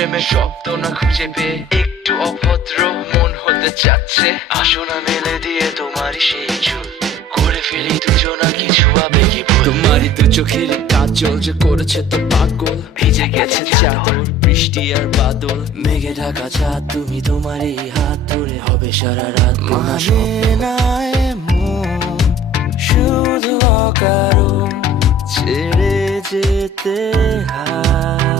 প্রেমের শব্দ না খুঁজে পেয়ে একটু অভদ্র মন হতে চাচ্ছে। আসো না মেলে দিয়ে তোমারই সেই চুল, করে ফেলি দুজনা কিছু আবেগী ভুল। তোমারই তো চোখের কাজল যে করেছে তো পাগল, ভিজে গেছে চাদর বৃষ্টি আর বাদল, মেঘে ঢাকা চাঁদ তুমি তোমারই হাত ধরে হবে সারা রাত। মানে না এমন শুধু অকারণ ছেড়ে যেতে হয়।